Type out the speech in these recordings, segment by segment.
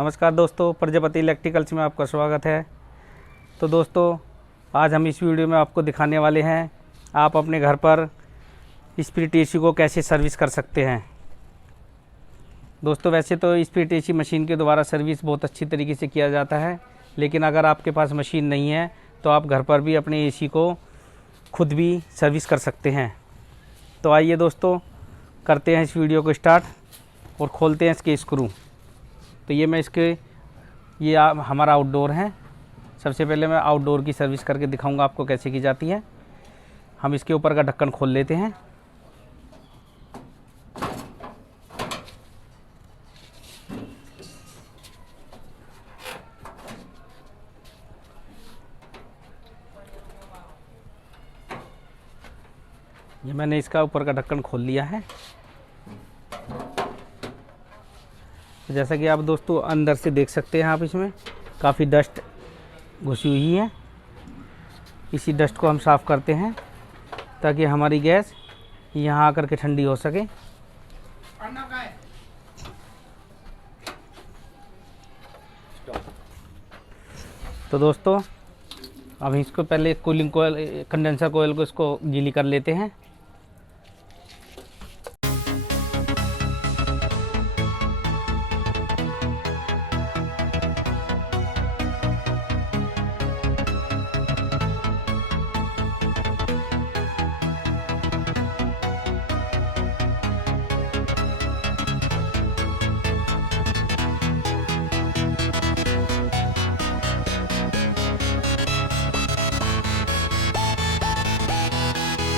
नमस्कार दोस्तों, प्रजापति इलेक्ट्रिकल्स में आपका स्वागत है। तो दोस्तों, आज हम इस वीडियो में आपको दिखाने वाले हैं आप अपने घर पर स्प्लिट एसी को कैसे सर्विस कर सकते हैं। दोस्तों, वैसे तो स्प्लिट एसी मशीन के द्वारा सर्विस बहुत अच्छी तरीके से किया जाता है, लेकिन अगर आपके पास मशीन नहीं है तो आप घर पर भी अपने एसी को खुद भी सर्विस कर सकते हैं। तो आइए दोस्तों, करते हैं इस वीडियो को स्टार्ट और खोलते हैं इसके स्क्रू। तो ये हमारा आउटडोर है। सबसे पहले मैं आउटडोर की सर्विस करके दिखाऊंगा आपको कैसे की जाती है। हम इसके ऊपर का ढक्कन खोल लेते हैं। ये मैंने इसका ऊपर का ढक्कन खोल लिया है। जैसा कि आप दोस्तों अंदर से देख सकते हैं, आप इसमें काफ़ी डस्ट घुसी हुई है। इसी डस्ट को हम साफ़ करते हैं ताकि हमारी गैस यहाँ आकर के ठंडी हो सके। तो दोस्तों, अब इसको पहले कूलिंग कोयल, कंडेंसर कोयल को इसको गीली कर लेते हैं।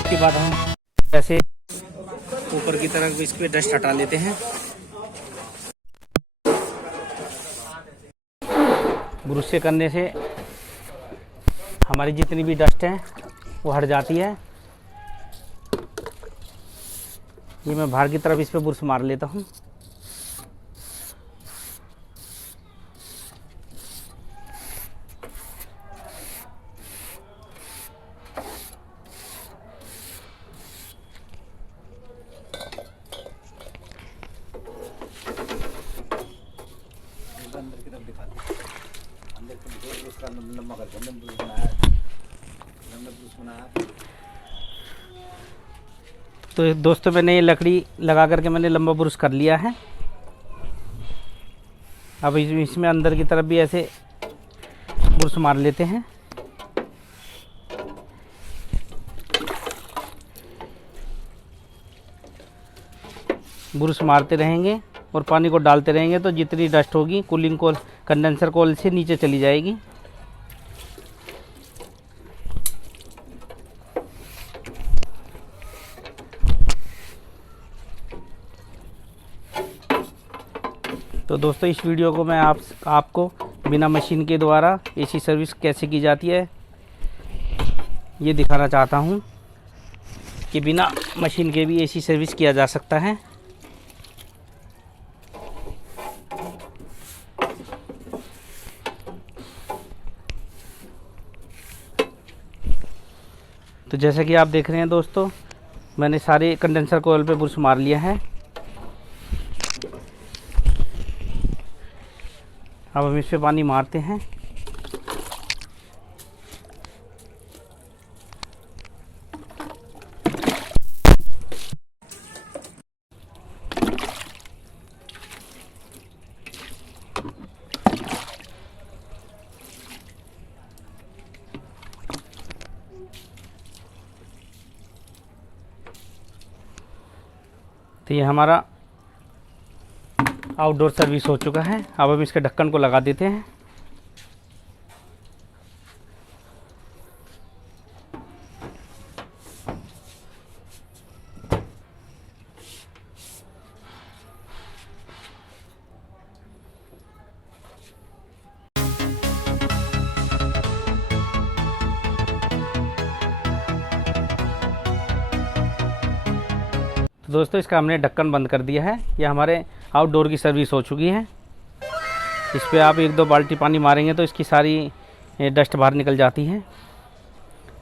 के बाद हम ऐसे ऊपर की तरफ इस पे डस्ट हटा लेते हैं। ब्रश से करने से हमारी जितनी भी डस्ट है वो हट जाती है। ये मैं बाहर की तरफ इस पे ब्रश मार लेता हूँ। तो दोस्तों, मैंने ये लकड़ी लगा करके मैंने लंबा ब्रश कर लिया है। अब इसमें अंदर की तरफ भी ऐसे ब्रश मार लेते हैं। ब्रश मारते रहेंगे और पानी को डालते रहेंगे तो जितनी डस्ट होगी कूलिंग कोल, कंडेंसर कोल से नीचे चली जाएगी। तो दोस्तों, इस वीडियो को मैं आपको बिना मशीन के द्वारा एसी सर्विस कैसे की जाती है ये दिखाना चाहता हूँ कि बिना मशीन के भी एसी सर्विस किया जा सकता है। तो जैसा कि आप देख रहे हैं दोस्तों, मैंने सारे कंडेंसर कोयल पे ब्रश मार लिया है। अब हम इस पे पानी मारते हैं। तो ये हमारा आउटडोर सर्विस हो चुका है। अब हम इसके ढक्कन को लगा देते हैं। तो दोस्तों, इसका हमने ढक्कन बंद कर दिया है। यह हमारे आउटडोर की सर्विस हो चुकी है। इस पे आप 1-2 बाल्टी पानी मारेंगे तो इसकी सारी डस्ट बाहर निकल जाती है।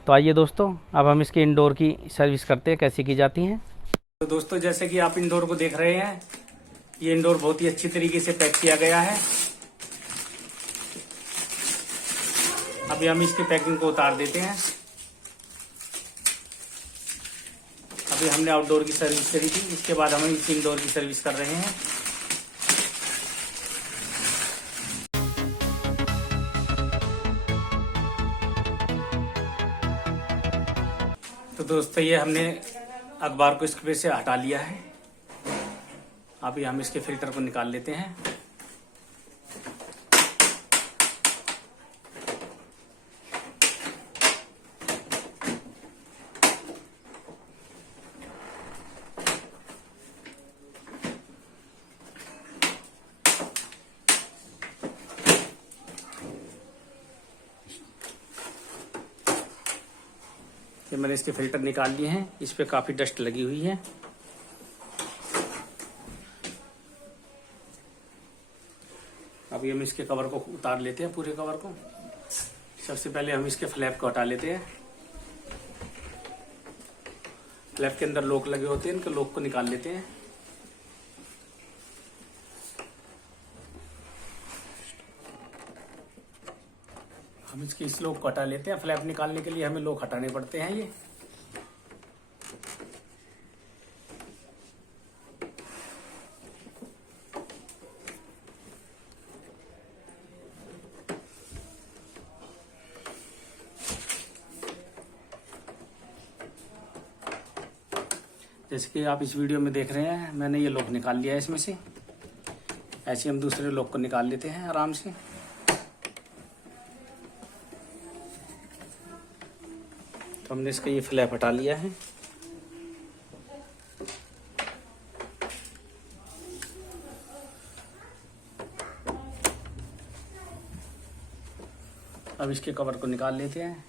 तो आइए दोस्तों, अब हम इसके इंडोर की सर्विस करते हैं कैसे की जाती है। तो दोस्तों, जैसे कि आप इंडोर को देख रहे हैं, ये इंडोर बहुत ही अच्छी तरीके से पैक किया गया है। अभी हम इसकी पैकिंग को उतार देते हैं। अभी हमने आउटडोर की सर्विस करी थी, इसके बाद हम इस इनडोर की सर्विस कर रहे हैं। तो दोस्तों ये हमने अखबार को इसके पे से हटा लिया है। अभी हम इसके फिल्टर को निकाल लेते हैं। ये मैंने इसके फिल्टर निकाल लिए हैं, इस पे काफी डस्ट लगी हुई है। अभी हम इसके कवर को उतार लेते हैं, पूरे कवर को। सबसे पहले हम इसके फ्लैप को हटा लेते हैं। फ्लैप के अंदर लॉक लगे होते हैं, इनके लॉक को निकाल लेते हैं। हम इसकी इस लॉक को हटा लेते हैं। फ्लैप निकालने के लिए हमें लॉक हटाने पड़ते हैं ये। जैसे कि आप इस वीडियो में देख रहे हैं, मैंने ये लॉक निकाल लिया है इसमें से। ऐसे हम दूसरे लॉक को निकाल लेते हैं आराम से। तो हमने इसका ये फ्लैप हटा लिया है। अब इसके कवर को निकाल लेते हैं।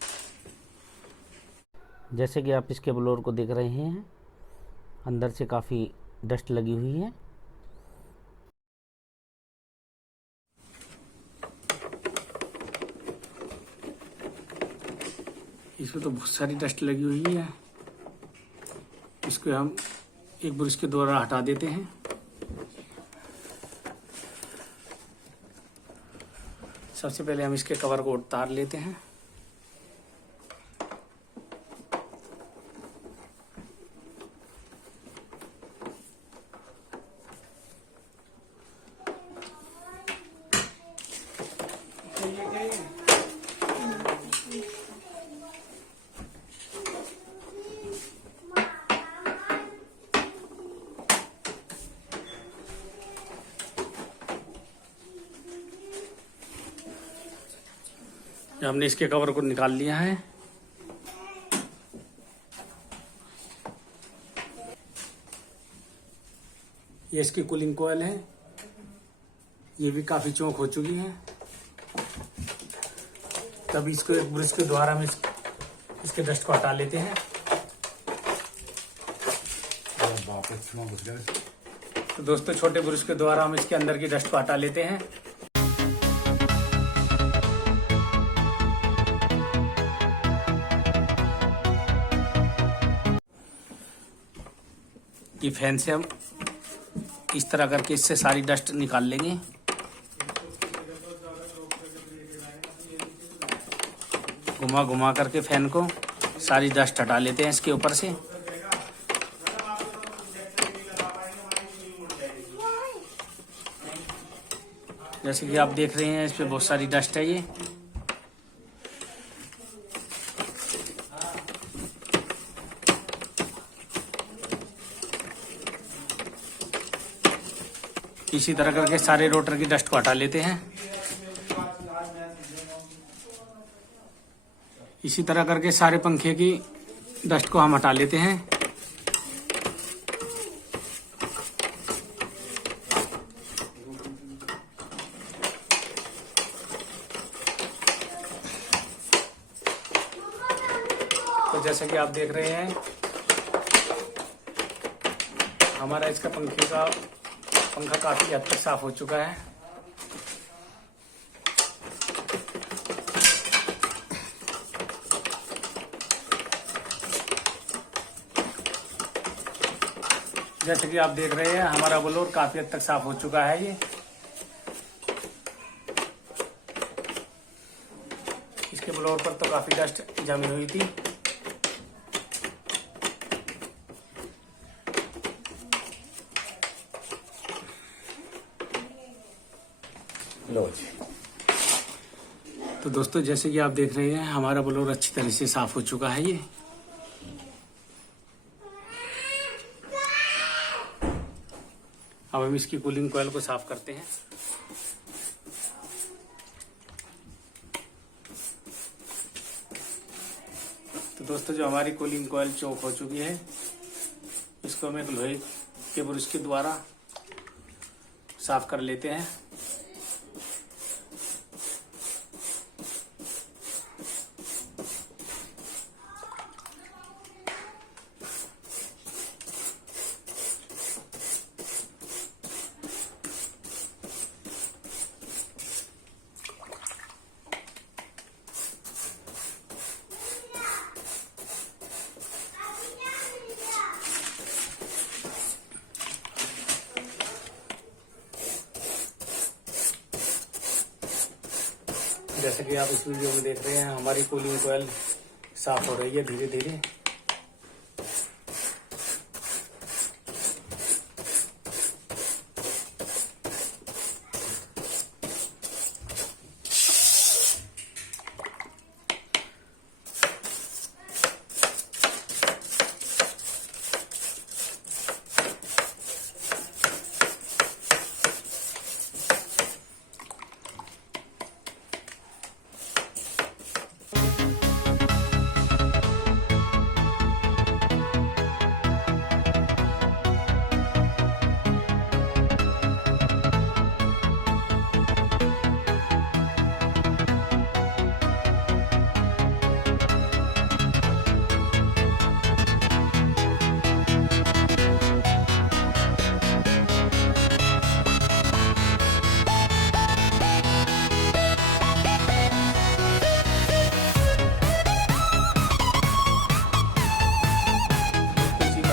जैसे कि आप इसके ब्लोअर को देख रहे हैं, अंदर से काफ़ी डस्ट लगी हुई है। इसमें तो बहुत सारी डस्ट लगी हुई है। इसको हम एक ब्रश के द्वारा हटा देते हैं। सबसे पहले हम इसके कवर को उतार लेते हैं। हमने इसके कवर को निकाल लिया है। ये इसकी कूलिंग कॉइल है, ये भी काफी चौक हो चुकी है। तब इसको एक ब्रश के द्वारा हम इसके डस्ट को हटा लेते हैं। तो दोस्तों छोटे ब्रश के द्वारा हम इसके अंदर की डस्ट को हटा लेते हैं। ये फैन से हम इस तरह करके इससे सारी डस्ट निकाल लेंगे। घुमा घुमा करके फैन को सारी डस्ट हटा लेते हैं इसके ऊपर से। जैसे कि आप देख रहे हैं, इस पे बहुत सारी डस्ट है ये। इसी तरह करके सारे रोटर की डस्ट को हटा लेते हैं। इसी तरह करके सारे पंखे की डस्ट को हम हटा लेते हैं। तो जैसे कि आप देख रहे हैं, हमारा इसका पंखा काफी हद तक साफ हो चुका है। जैसे कि आप देख रहे हैं, हमारा ब्लोअर काफी हद तक साफ हो चुका है। इसके ब्लोअर पर तो काफ़ी डस्ट जमी हुई थी। लो जी। तो दोस्तों जैसे कि आप देख रहे हैं हमारा ब्लोअर अच्छी तरह से साफ हो चुका है। ये अब हम इसकी कूलिंग कॉइल को साफ करते हैं। तो दोस्तों जो हमारी कूलिंग कॉइल चौक हो चुकी है, इसको हम एक लोहे के ब्रश के द्वारा साफ कर लेते हैं। जैसे कि आप इस वीडियो में देख रहे हैं हमारी कूलिंग कॉइल साफ हो रही है धीरे धीरे।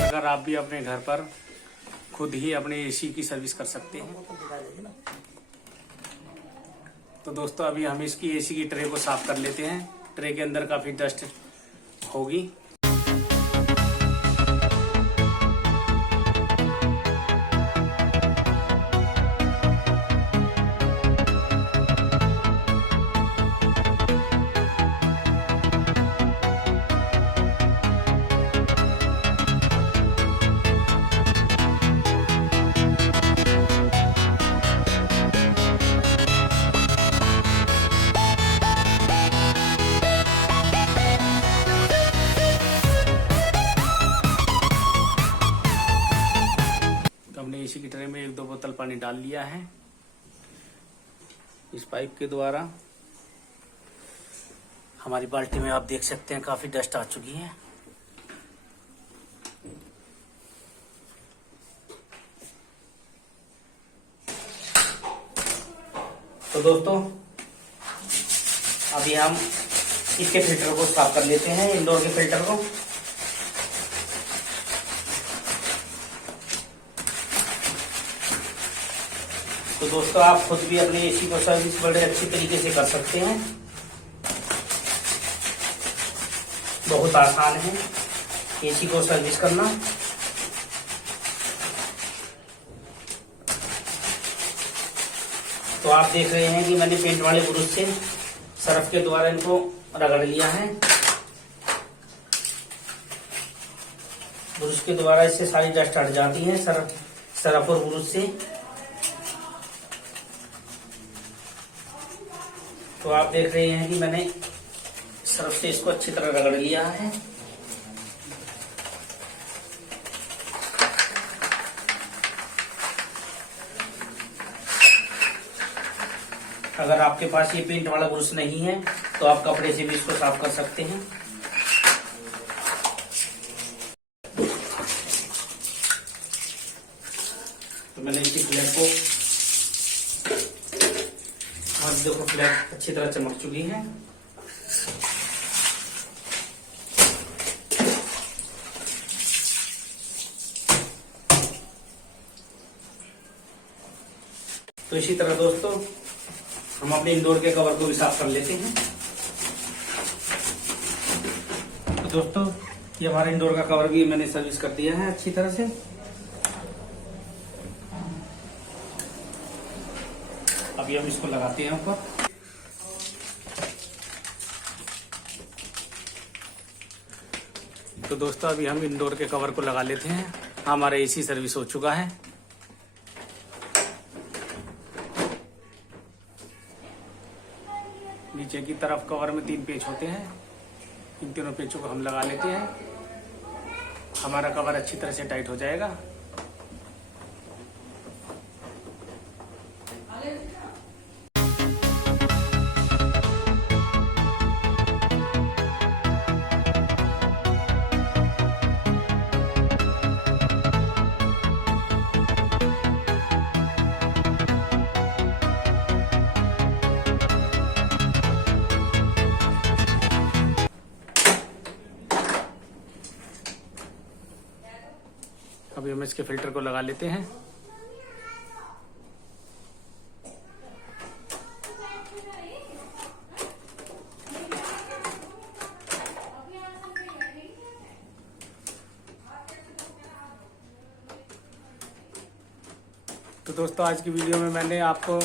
अगर आप भी अपने घर पर खुद ही अपने एसी की सर्विस कर सकते हैं। तो दोस्तों अभी हम इसकी एसी की ट्रे को साफ कर लेते हैं। ट्रे के अंदर काफी डस्ट होगी। हमने एसी की ट्रे में 1-2 बोतल पानी डाल लिया है। इस पाइप के द्वारा हमारी बाल्टी में आप देख सकते हैं काफी डस्ट आ चुकी है। तो दोस्तों अभी हम इसके फिल्टर को साफ कर लेते हैं, इंडोर के फिल्टर को। तो दोस्तों आप खुद भी अपने एसी को सर्विस बड़े अच्छी तरीके से कर सकते हैं। बहुत आसान है एसी को सर्विस करना। तो आप देख रहे हैं कि मैंने पेंट वाले ब्रश से सरफ के द्वारा इनको रगड़ लिया है। ब्रश के द्वारा इससे सारी डस्ट हट जाती है सरफ और ब्रश से। तो आप देख रहे हैं कि मैंने सरफ से इसको अच्छी तरह रगड़ लिया है। अगर आपके पास ये पेंट वाला ब्रश नहीं है तो आप कपड़े से भी इसको साफ कर सकते हैं। तो मैंने इसकी फ्लैट को, आज देखो फ्लैट अच्छी तरह चमक चुकी है। तो इसी तरह दोस्तों हम अपने इंडोर के कवर को भी साफ कर लेते हैं। दोस्तों ये हमारा इंडोर का कवर भी मैंने सर्विस कर दिया है अच्छी तरह से। अभी हम इसको लगाते हैं ऊपर। तो दोस्तों अभी हम इंडोर के कवर को लगा लेते हैं। हमारा एसी सर्विस हो चुका है। नीचे की तरफ कवर में 3 पेच होते हैं, इन तीनों पेचों को हम लगा लेते हैं। हमारा कवर अच्छी तरह से टाइट हो जाएगा। अभी हम इसके फिल्टर को लगा लेते हैं। तो दोस्तों आज की वीडियो में मैंने आपको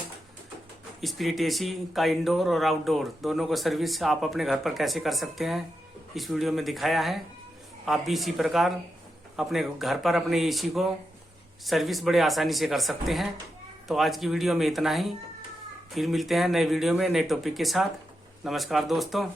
स्प्लिट एसी का इंडोर और आउटडोर दोनों को सर्विस आप अपने घर पर कैसे कर सकते हैं इस वीडियो में दिखाया है। आप भी इसी प्रकार अपने घर पर अपने एसी को सर्विस बड़े आसानी से कर सकते हैं। तो आज की वीडियो में इतना ही। फिर मिलते हैं नए वीडियो में नए टॉपिक के साथ। नमस्कार दोस्तों।